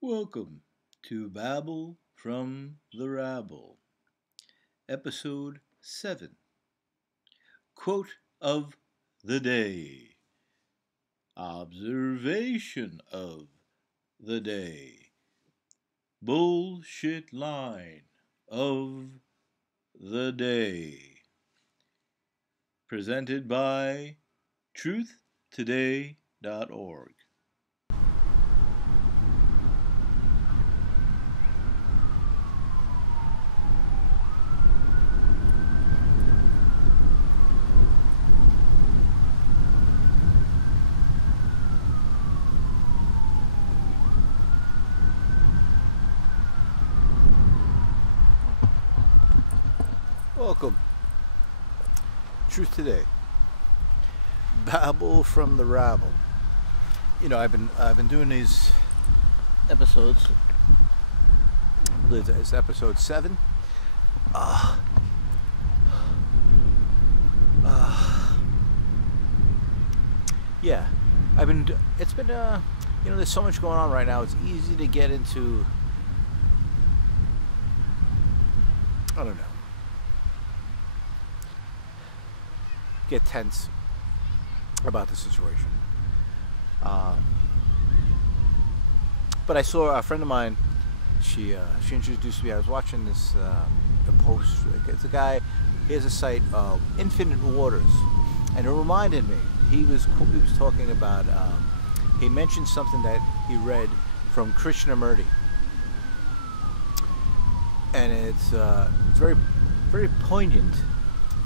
Welcome to Babble from the Rabble, Episode 7. Quote of the Day. Observation of the Day. Bullshit line of the day. Presented by truthtoday.org. Welcome. Truth Today. Babble from the Rabble. You know, I've been doing these episodes. It's episode 7. Yeah, it's been you know, there's so much going on right now. It's easy to get into, I don't know, get tense about the situation. But I saw a friend of mine. She introduced me. I was watching this a post. It's a guy. He has a site, Infinite Waters, and it reminded me. He was talking about. He mentioned something that he read from Krishnamurti, and it's very, very poignant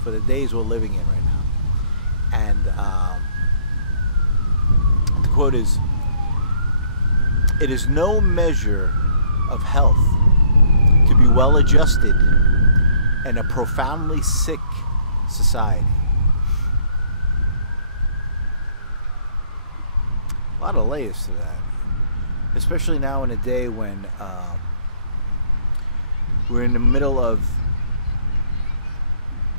for the days we're living in right now. And the quote is, "It is no measure of health to be well adjusted in a profoundly sick society." A lot of layers to that, especially now in a day when we're in the middle of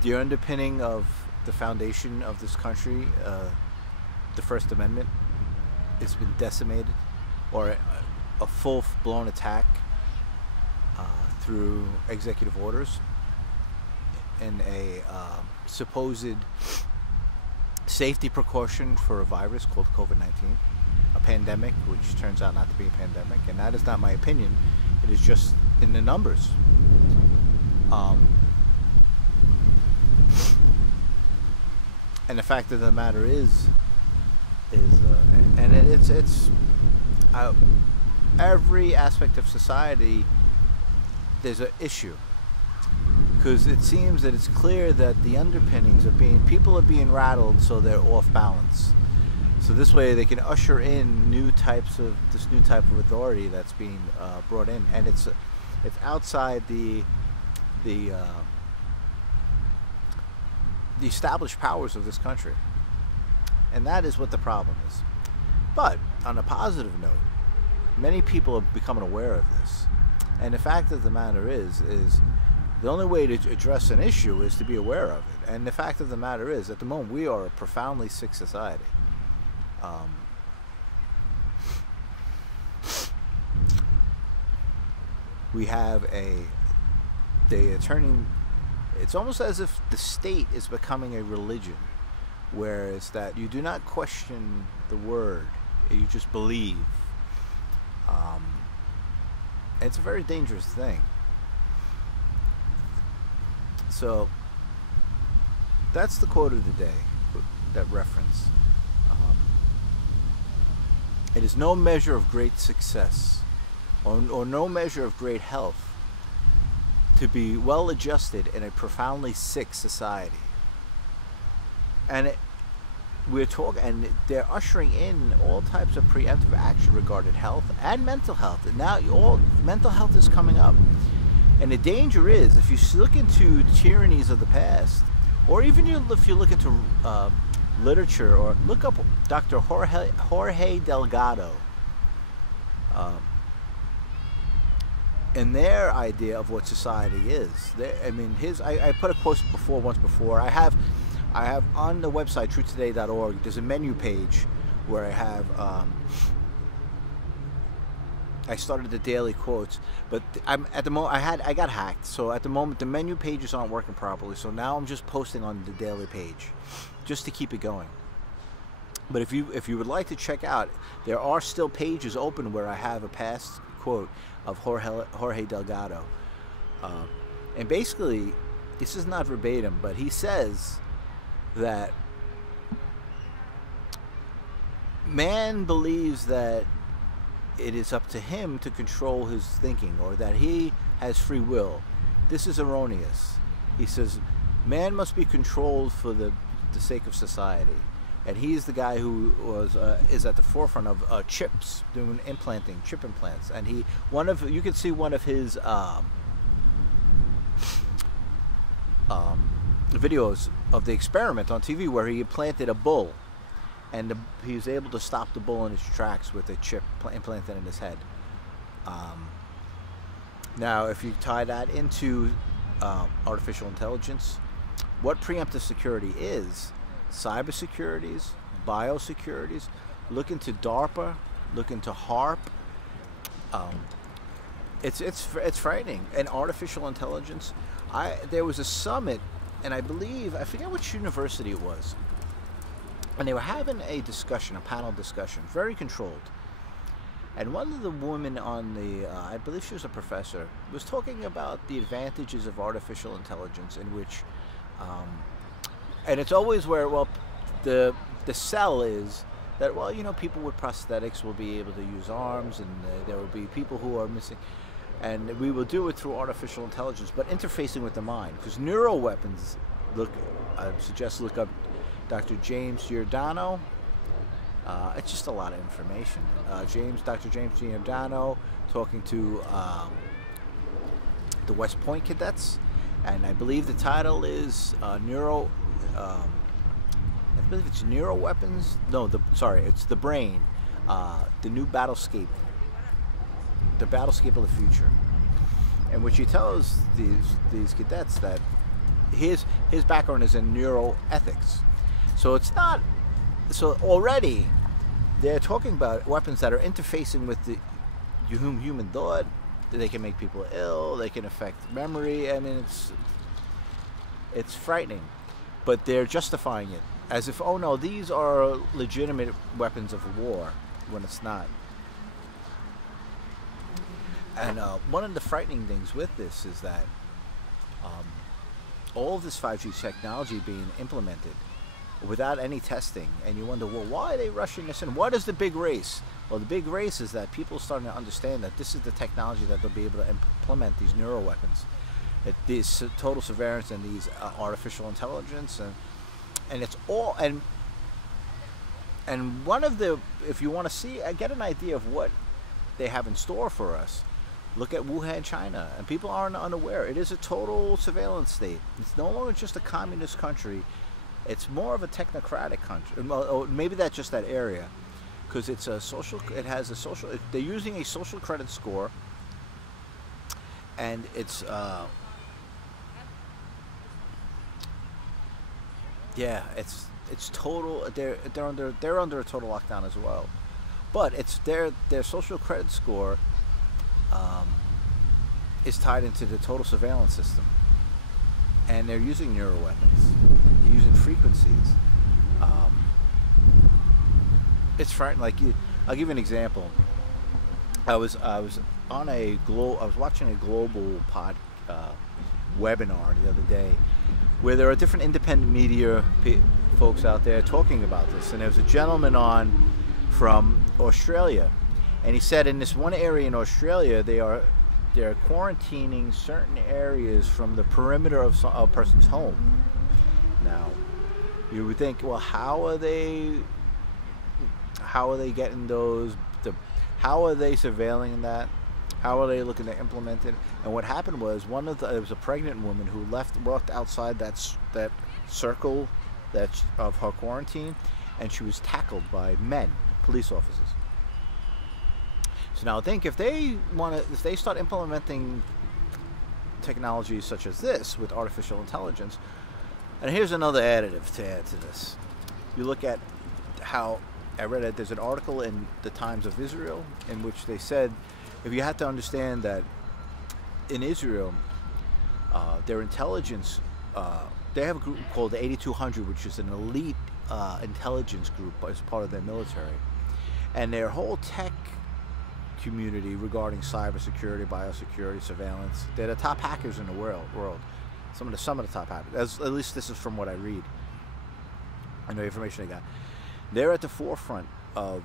the underpinning of the foundation of this country, the First Amendment. It's been decimated, or a full-blown attack through executive orders and a supposed safety precaution for a virus called COVID-19, a pandemic, which turns out not to be a pandemic. And that is not my opinion. It is just in the numbers. And the fact of the matter is and it's every aspect of society, there's an issue, because it seems that it's clear that the underpinnings of people are being rattled, so they're off balance. So this way they can usher in this new type of authority that's being brought in, and it's outside the established powers of this country. And that is what the problem is. But on a positive note, many people are becoming aware of this. And the fact of the matter is the only way to address an issue is to be aware of it. And the fact of the matter is, at the moment, we are a profoundly sick society. We have it's almost as if the state is becoming a religion, where it's that you do not question the word, you just believe. It's a very dangerous thing. So that's the quote of the day, that reference. It is no measure of great success or no measure of great health to be well adjusted in a profoundly sick society. And and they're ushering in all types of preemptive action regarding health and mental health. And now mental health is coming up. And the danger is, if you look into tyrannies of the past, or even if you look into literature, or look up Dr. Jorge Delgado, and their idea of what society is. I put a quote once before. I have on the website truthtoday.org. There's a menu page where I have I started the daily quotes, but I'm at the moment I got hacked. So at the moment the menu pages aren't working properly. So now I'm just posting on the daily page, just to keep it going. But if you would like to check out, there are still pages open where I have a past quote of Jorge Delgado, and basically, this is not verbatim, but he says that man believes that it is up to him to control his thinking, or that he has free will. This is erroneous. He says man must be controlled for the sake of society, and he's the guy who is at the forefront of chips, doing chip implants. And you can see one of his videos of the experiment on TV where he implanted a bull, and he was able to stop the bull in its tracks with a chip implanted in his head. Now, if you tie that into artificial intelligence, what preemptive security is, cybersecurities, biosecurities, look into DARPA, look into HARP. It's frightening. And artificial intelligence, there was a summit, and I forget which university it was, and they were having a discussion, a panel discussion, very controlled. And one of the women on the, I believe she was a professor, was talking about the advantages of artificial intelligence, in which, and it's always where, well, the sell is that, well, people with prosthetics will be able to use arms, and there will be people who are missing, and we will do it through artificial intelligence, but interfacing with the mind, because neural weapons, I suggest look up Dr. James Giordano. It's just a lot of information. Dr. James Giordano talking to the West Point cadets, and I believe the title is I believe it's Neuro Weapons. No, it's the Brain, the new battlescape, the battlescape of the future, in which he tells these cadets that his background is in neuroethics. So it's not. So already, they're talking about weapons that are interfacing with the human thought. They can make people ill. They can affect memory. I mean, it's frightening, but they're justifying it as if, oh no, these are legitimate weapons of war, when it's not. And one of the frightening things with this is that all of this 5G technology being implemented without any testing, and you wonder, well, why are they rushing this in? What is the big race? Well, the big race is that people are starting to understand that this is the technology that they'll be able to implement these neural weapons, these total surveillance and these artificial intelligence, and it's all, and one of the, if you want to see, get an idea of what they have in store for us, look at Wuhan, China, and people aren't unaware. It is a total surveillance state. It's no longer just a communist country. It's more of a technocratic country. Well, maybe that's just that area, because it's a social. It has a social. They're using a social credit score, and it's it's total. They're under a total lockdown as well, but it's their social credit score is tied into the total surveillance system, and they're using neural weapons. Using frequencies. It's frightening. Like, I'll give you an example. I was watching a global webinar the other day, where there are different independent media folks out there talking about this, and there was a gentleman on from Australia, and he said in this one area in Australia they're quarantining certain areas from the perimeter of a person's home. Now, you would think, well, how are they getting those? How are they surveilling that? How are they looking to implement it? And what happened was, it was a pregnant woman who walked outside that circle of her quarantine, and she was tackled by police officers. So now think, if they start implementing technologies such as this with artificial intelligence. And here's another additive to add to this. You look at how, I read it, there's an article in the Times of Israel in which they said if you have to understand that in Israel, their intelligence, they have a group called the 8200, which is an elite intelligence group as part of their military. And their whole tech community regarding cybersecurity, biosecurity, surveillance, they're the top hackers in the world. Some of the top hackers. At least this is from what I read and the information I got. They're at the forefront of.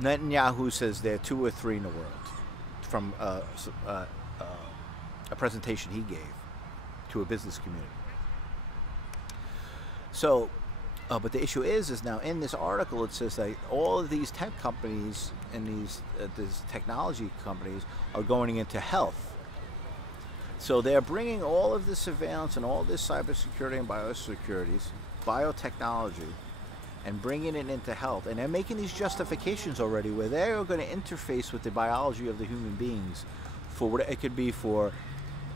Netanyahu says they're 2 or 3 in the world, from a presentation he gave to a business community. So, but the issue is now in this article it says that all of these tech companies and these technology companies are going into health. So they're bringing all of this surveillance and all this cybersecurity and biotechnology, and bringing it into health. And they're making these justifications already where they're going to interface with the biology of the human beings for what it could be, for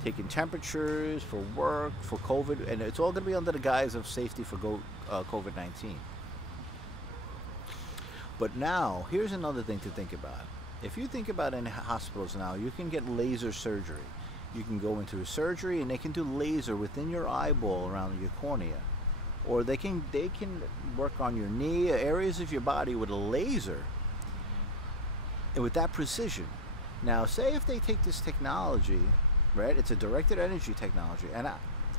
taking temperatures, for work, for COVID, and it's all going to be under the guise of safety for COVID-19. But now, here's another thing to think about. If you think about in hospitals now, you can get laser surgery. You can go into a surgery and they can do laser within your eyeball around your cornea. Or they can work on your knee, areas of your body with a laser, and with that precision. Now, say if they take this technology, right? It's a directed energy technology, and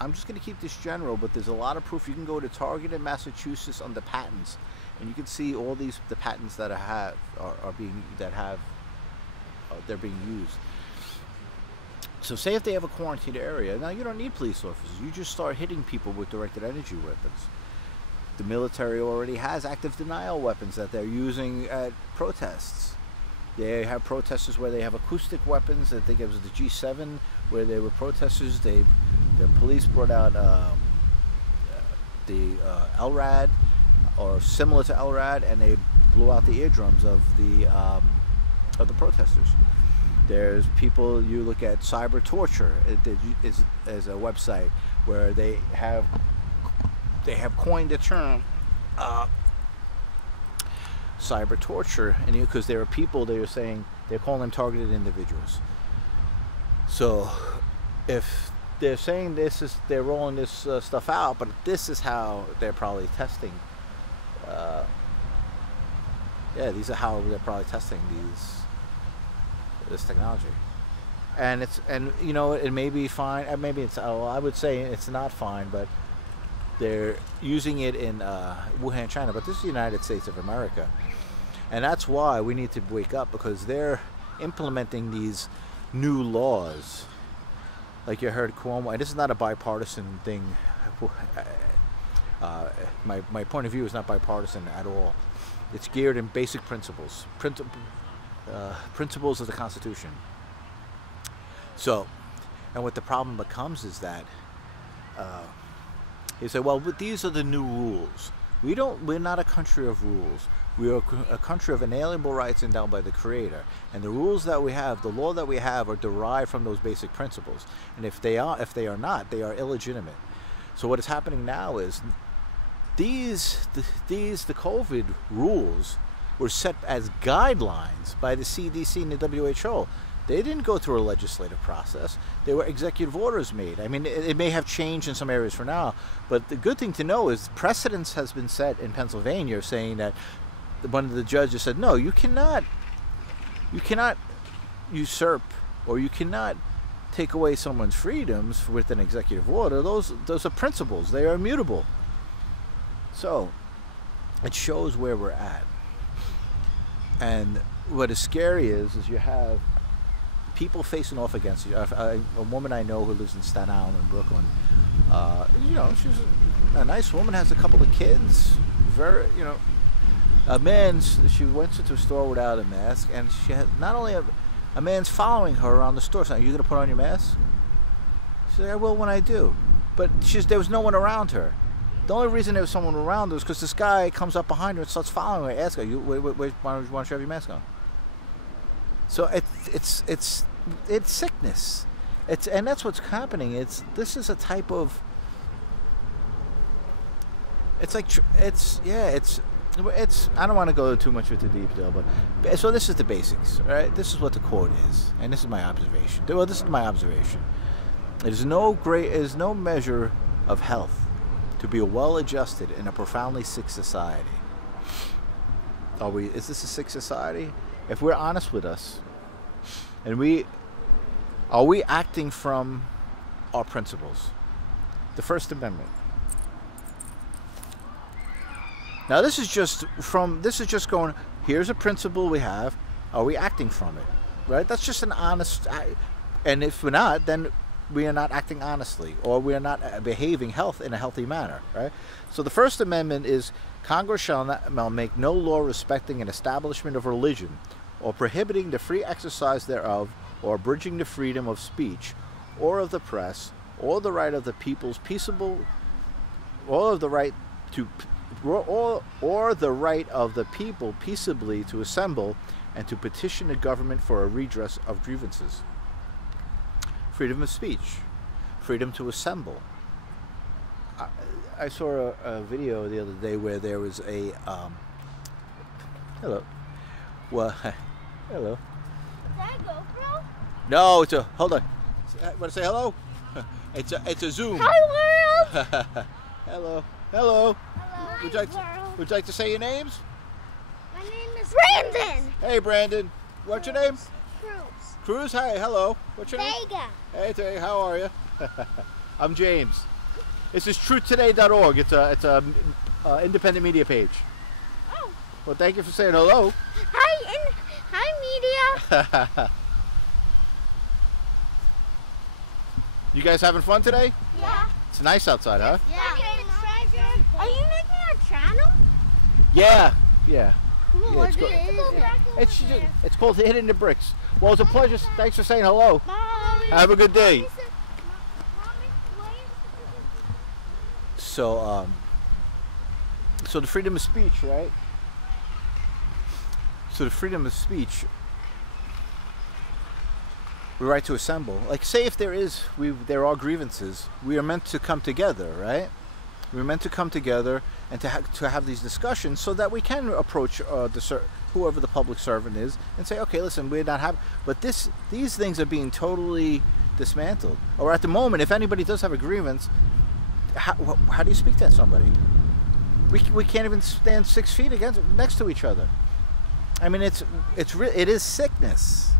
I'm just going to keep this general, but there's a lot of proof. You can go to Target in Massachusetts on the patents, and you can see all the patents that they're being used. So say if they have a quarantined area, now you don't need police officers. You just start hitting people with directed energy weapons. The military already has active denial weapons that they're using at protests. They have protesters where they have acoustic weapons. I think it was the G7 where they were protesters. The police brought out the LRAD, or similar to LRAD, and they blew out the eardrums of the protesters. There's people, you look at cyber torture is a website where they have coined the term cyber torture, and because there are people, they're calling them targeted individuals. So if they're saying they're rolling this stuff out, but this is how they're probably testing. These are how they're probably testing this technology, and it may be fine, and maybe it's, I would say it's not fine, but they're using it in Wuhan, China, but this is the United States of America, and that's why we need to wake up, because they're implementing these new laws. Like you heard Cuomo, and this is not a bipartisan thing. My point of view is not bipartisan at all. It's geared in basic principles. Principles of the Constitution. So, and what the problem becomes is that you say, well, but these are the new rules. We're not a country of rules. We are a country of inalienable rights endowed by the Creator. And the rules that we have, the law that we have, are derived from those basic principles. And if they are not, they are illegitimate. So what is happening now is the COVID rules were set as guidelines by the CDC and the WHO. They didn't go through a legislative process. They were executive orders made. I mean, it may have changed in some areas for now, but the good thing to know is precedence has been set in Pennsylvania, saying that one of the judges said, no, you cannot usurp, or you cannot take away someone's freedoms with an executive order. Those are principles. They are immutable. So it shows where we're at. And what is scary is you have people facing off against you. A woman I know who lives in Staten Island in Brooklyn, she's a nice woman, has a couple of kids, she went into a store without a mask, and she had not only a man's following her around the store saying, "Are you going to put on your mask?" She said, "I will when I do." But there was no one around her. The only reason there was someone around was because this guy comes up behind her and starts following her, asks her, why don't you have your mask on? So it's sickness. And that's what's happening. This is a type of, I don't want to go too much into detail, but so this is the basics, right? This is what the quote is, and this is my observation. Well, this is my observation. It is no measure of health to be well-adjusted in a profoundly sick society. Is this a sick society? If we're honest with us, and are we acting from our principles? The First Amendment. Now this is just going, here's a principle we have, are we acting from it? Right? That's just an honest, and if we're not, then we are not acting honestly, or we are not behaving in a healthy manner, right? So the First Amendment is, Congress shall make no law respecting an establishment of religion, or prohibiting the free exercise thereof, or abridging the freedom of speech, or of the press, or the right of the people's peaceable, or the right of the people peaceably to assemble and to petition the government for a redress of grievances. Freedom of speech, freedom to assemble. I saw a video the other day where there was a hello. Well, hello. Is that a GoPro? No, it's a, hold on. Want to say hello? It's a Zoom. Hi world. Hello. Hello. Hello. Would you like to say your names? My name is Brandon. Hey Brandon. What's your name? Cruz. Cruz. Hi. Hello. What's your name? Vega. Hey, Tay, how are you? I'm James. This is truthtoday.org. It's a independent media page. Oh. Well, thank you for saying hello. Hi media. You guys having fun today? Yeah. It's nice outside, huh? Yeah. Are you making a channel? Yeah. Yeah. Cool. Yeah, What it's is it? It's called Hitting the Bricks. Well, it's a pleasure. Thanks for saying hello. Mommy. Have a good day. Mommy, So, so the freedom of speech, right? So the freedom of speech, the right to assemble. Like, say if there are grievances, we are meant to come together, right? We're meant to come together and to have these discussions so that we can approach whoever the public servant is and say, okay, listen, we're not having, but these things are being totally dismantled. Or at the moment, if anybody does have a grievance, how do you speak to somebody? We can't even stand 6 feet next to each other. I mean, it is sickness.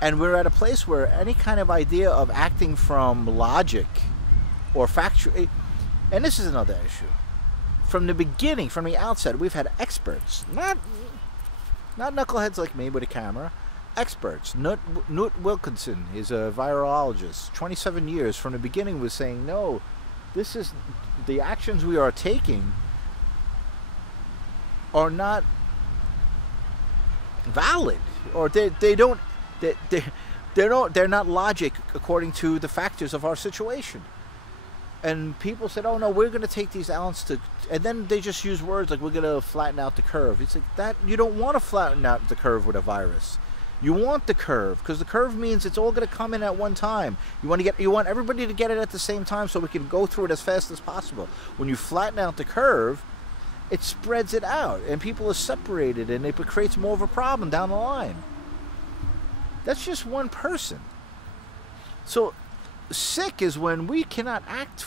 And we're at a place where any kind of idea of acting from logic or factual, and this is another issue. From the beginning, from the outset, we've had experts, not knuckleheads like me with a camera, experts. Knut Wilkinson is a virologist, 27 years from the beginning was saying, no, this is, the actions we are taking are not valid, or they're not logic according to the factors of our situation. And people said, oh no, we're going to take these elements and then they just use words like, we're going to flatten out the curve. It's like, that, you don't want to flatten out the curve with a virus. You want the curve, because the curve means it's all going to come in at one time. You want everybody to get it at the same time so we can go through it as fast as possible. When you flatten out the curve, it spreads it out and people are separated and it creates more of a problem down the line. That's just one person. So sick is when we cannot act,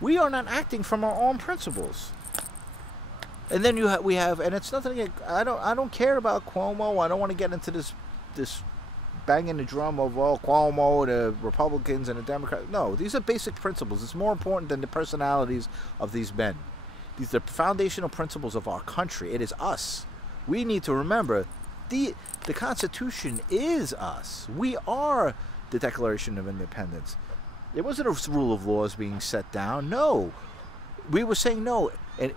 we are not acting from our own principles. And then we have, and it's nothing, I don't care about Cuomo. I don't want to get into this banging the drum of, oh, Cuomo, the Republicans and the Democrats. No, these are basic principles. It's more important than the personalities of these men. These are the foundational principles of our country. It is us. We need to remember the Constitution is us. We are the Declaration of Independence. It wasn't a rule of laws being set down. No. We were saying no. And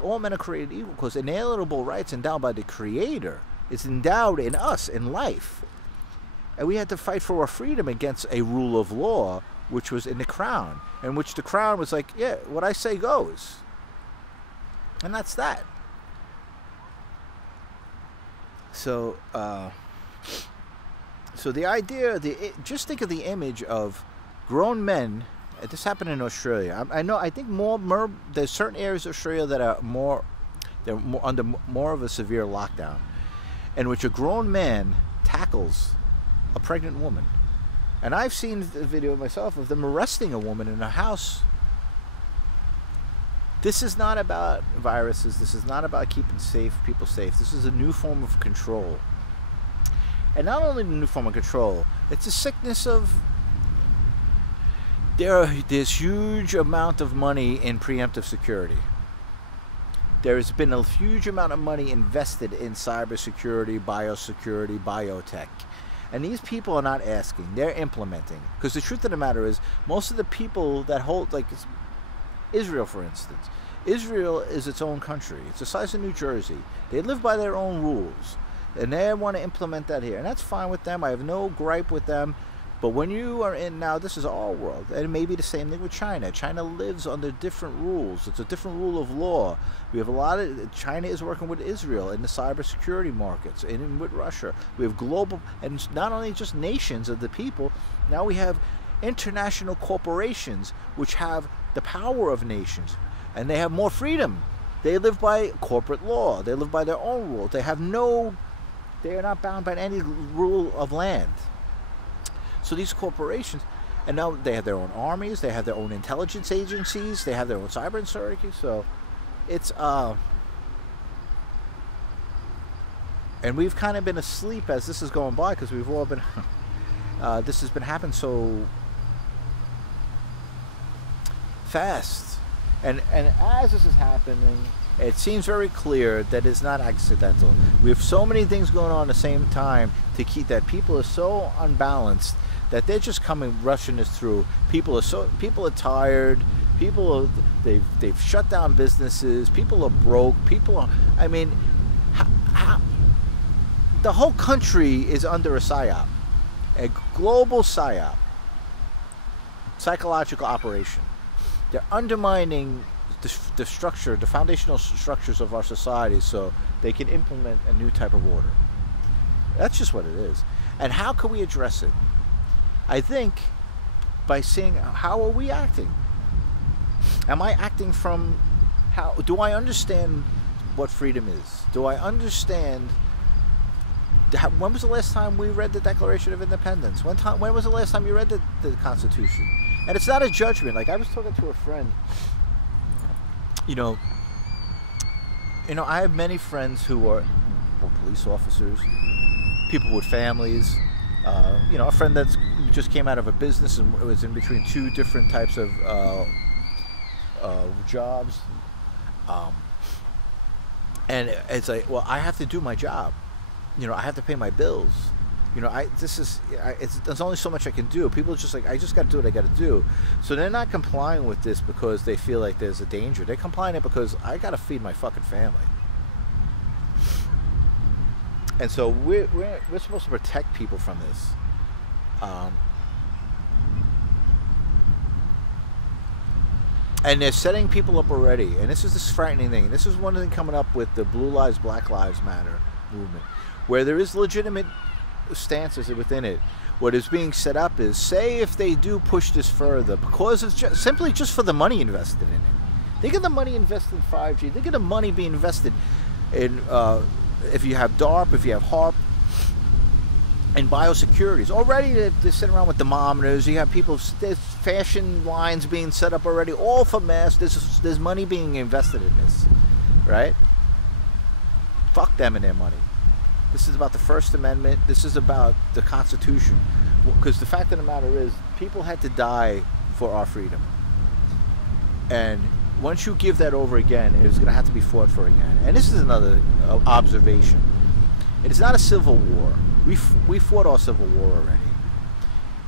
all men are created equal because inalienable rights endowed by the Creator is endowed in us, in life. And we had to fight for our freedom against a rule of law which was in the Crown, in which the Crown was like, yeah, what I say goes. And that's that. So, so the idea, just think of the image of grown men. This happened in Australia. I think there's certain areas of Australia that are more They're under more of a severe lockdown, in which a grown man tackles a pregnant woman. And I've seen the video myself of them arresting a woman in a house. This is not about viruses. This is not about keeping people safe. This is a new form of control. And not only a new form of control, it's a sickness of... There's huge amount of money in preemptive security. There's been a huge amount of money invested in cybersecurity, biosecurity, biotech. And these people are not asking, they're implementing. Because the truth of the matter is, most of the people that hold, like Israel for instance, Israel is its own country. It's the size of New Jersey. They live by their own rules. And they want to implement that here. And that's fine with them. I have no gripe with them. But when you are in, now this is our world, and it may be the same thing with China. China lives under different rules. It's a different rule of law. We have a lot of, China is working with Israel in the cybersecurity markets, and with Russia. We have global, and not only just nations of the people, now we have international corporations which have the power of nations, and they have more freedom. They live by corporate law. They live by their own rules. They have no, they are not bound by any rule of land. So these corporations, and now they have their own armies, they have their own intelligence agencies, they have their own cyber security. So it's and we've kind of been asleep as this is going by, because we've all been this has been happening so fast, and as this is happening, it seems very clear that it's not accidental. We have so many things going on at the same time to keep that people are so unbalanced that they're just rushing this through. People are tired. They've shut down businesses. People are broke. I mean, the whole country is under a psyop, a global psyop, psychological operation. They're undermining the structure, the foundational structures of our society, so they can implement a new type of order. That's just what it is. And how can we address it? I think by seeing how are we acting. Am I acting from how? Do I understand what freedom is? Do I understand? When was the last time we read the Declaration of Independence? When was the last time you read the Constitution? And it's not a judgment. Like, I was talking to a friend. You know, I have many friends who are police officers, people with families. A friend that's just came out of a business and was in between two different types of jobs. And it's like, well, I have to do my job. I have to pay my bills. There's only so much I can do. People are just like, I just got to do what I got to do. So they're not complying with this because they feel like there's a danger. They're complying it because I got to feed my fucking family. And so we're supposed to protect people from this. And they're setting people up already. And this is this frightening thing. This is one thing coming up with the Blue Lives, Black Lives Matter movement, where there is legitimate stances within it. What is being set up is, say if they do push this further, because it's simply just for the money invested in it. Think of the money invested in 5G. Think of the money being invested in, if you have DARP, if you have HARP, and biosecurities. Already they're sitting around with thermometers. You have people, there's fashion lines being set up already, all for masks. There's money being invested in this, right? Fuck them and their money. This is about the First Amendment. This is about the Constitution. Because the fact of the matter is, people had to die for our freedom. And once you give that over again, it's going to have to be fought for again. And this is another observation. It is not a civil war. We fought our civil war already.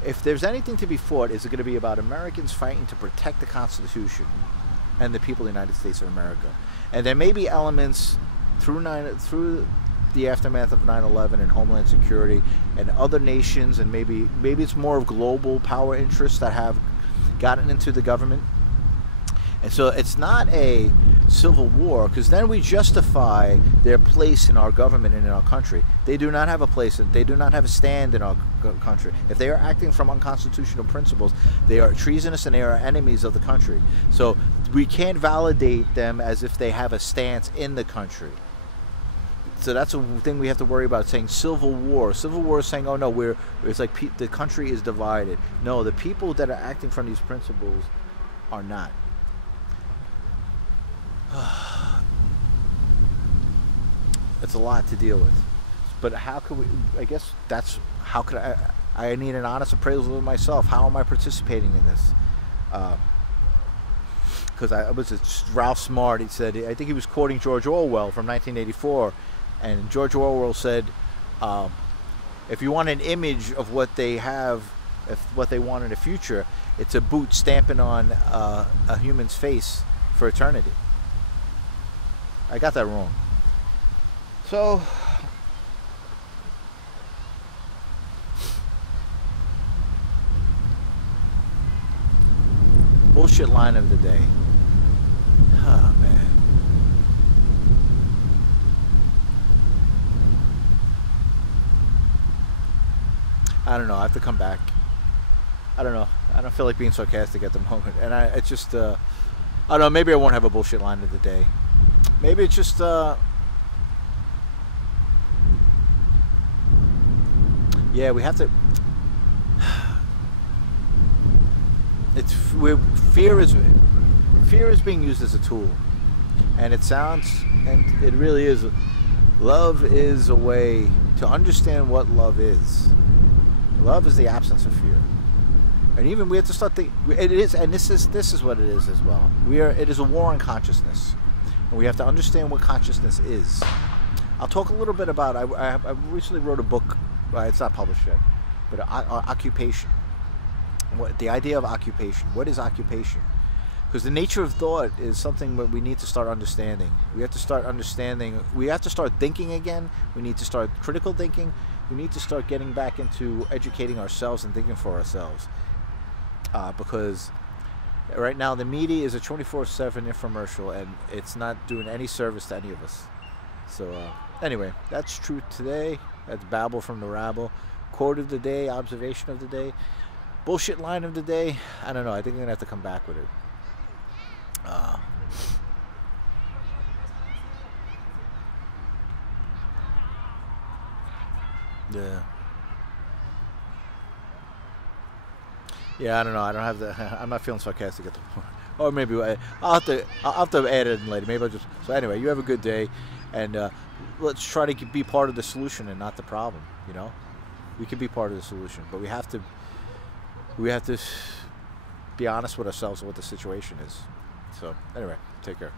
If there's anything to be fought, is it going to be about Americans fighting to protect the Constitution and the people of the United States of America. And there may be elements through the aftermath of 9/11 and Homeland Security and other nations, and maybe it's more of global power interests that have gotten into the government. And so it's not a civil war, because then we justify their place in our government and in our country. They do not have a place, they do not have a stand in our country. If they are acting from unconstitutional principles, they are treasonous and they are enemies of the country. So we can't validate them as if they have a stance in the country. So that's a thing we have to worry about, saying civil war. Civil war is saying, oh no, it's like the country is divided. No, the people that are acting from these principles are not. It's a lot to deal with. But how could we, I guess that's, how could I need an honest appraisal of myself. How am I participating in this? Because I was Ralph Smart, he said, I think he was quoting George Orwell from 1984, and George Orwell said, if you want an image of what they have, what they want in the future, it's a boot stamping on a human's face for eternity. I got that wrong. So, bullshit line of the day. Oh, man. I don't know. I have to come back. I don't know. I don't feel like being sarcastic at the moment. And it's just, I don't know. Maybe I won't have a bullshit line of the day. Maybe it's just, yeah, we have to. Fear is being used as a tool, and it sounds, and it really is. Love is a way to understand what love is. Love is the absence of fear, and even we have to start thinking. It is, and this is what it is as well. It is a war on consciousness, and we have to understand what consciousness is. I'll talk a little bit about. I recently wrote a book. It's not published yet, but occupation. The idea of occupation. What is occupation? Because the nature of thought is something that we need to start understanding. We have to start understanding. We have to start thinking again. We need to start critical thinking. We need to start getting back into educating ourselves and thinking for ourselves. Because right now the media is a 24/7 infomercial, and it's not doing any service to any of us. So anyway, that's Truth Today. That's Babble from the Rabble. Quote of the day, observation of the day. Bullshit line of the day. I don't know. I think I'm going to have to come back with it. Yeah. Yeah, I don't know. I don't have the. I'm not feeling sarcastic at the moment. Or maybe I'll have to add it in later. Maybe I'll just. So anyway, you have a good day, and let's try to be part of the solution and not the problem. You know, we can be part of the solution, but we have to be honest with ourselves and what the situation is. So anyway, take care.